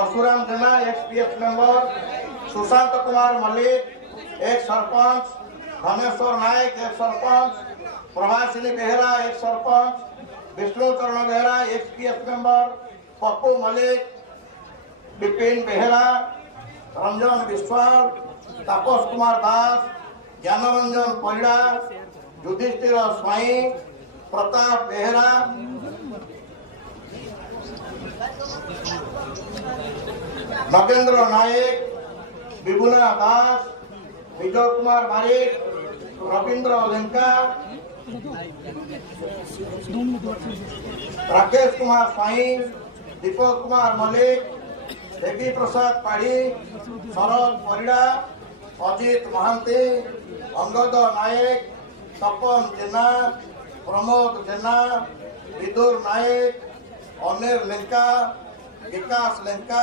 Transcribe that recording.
परशुराम जेना एक्सपीएफ member, Sushant Kumar Mallik एक सरपंच, धनेश्वर नायक एक सरपंच, प्रभासिनी बेहरा एक सरपंच, विष्णुचरण बेहरा एक्सपीएफ मेंबर, पप्पू मल्लिक, विपिन बेहरा, रंजन विश्वाल, तापस कुमार दास, ज्ञानरंजन परिड़ा, युधिष्ठिर स्वाई, प्रताप बेहरा, नगेंद्र नायक, विभुना दास, विजय कुमार बारिक, रविंद्र लेंका, राकेश कुमार स्वाई, दीपक कुमार मल्लिक, देवी प्रसाद पाढ़ी, शरद परिड़ा, अजित महांती, अंगद नायक, तपन जेना, प्रमोद जेना, विदुर नायक, अनिल लेंका, विकास लेंका।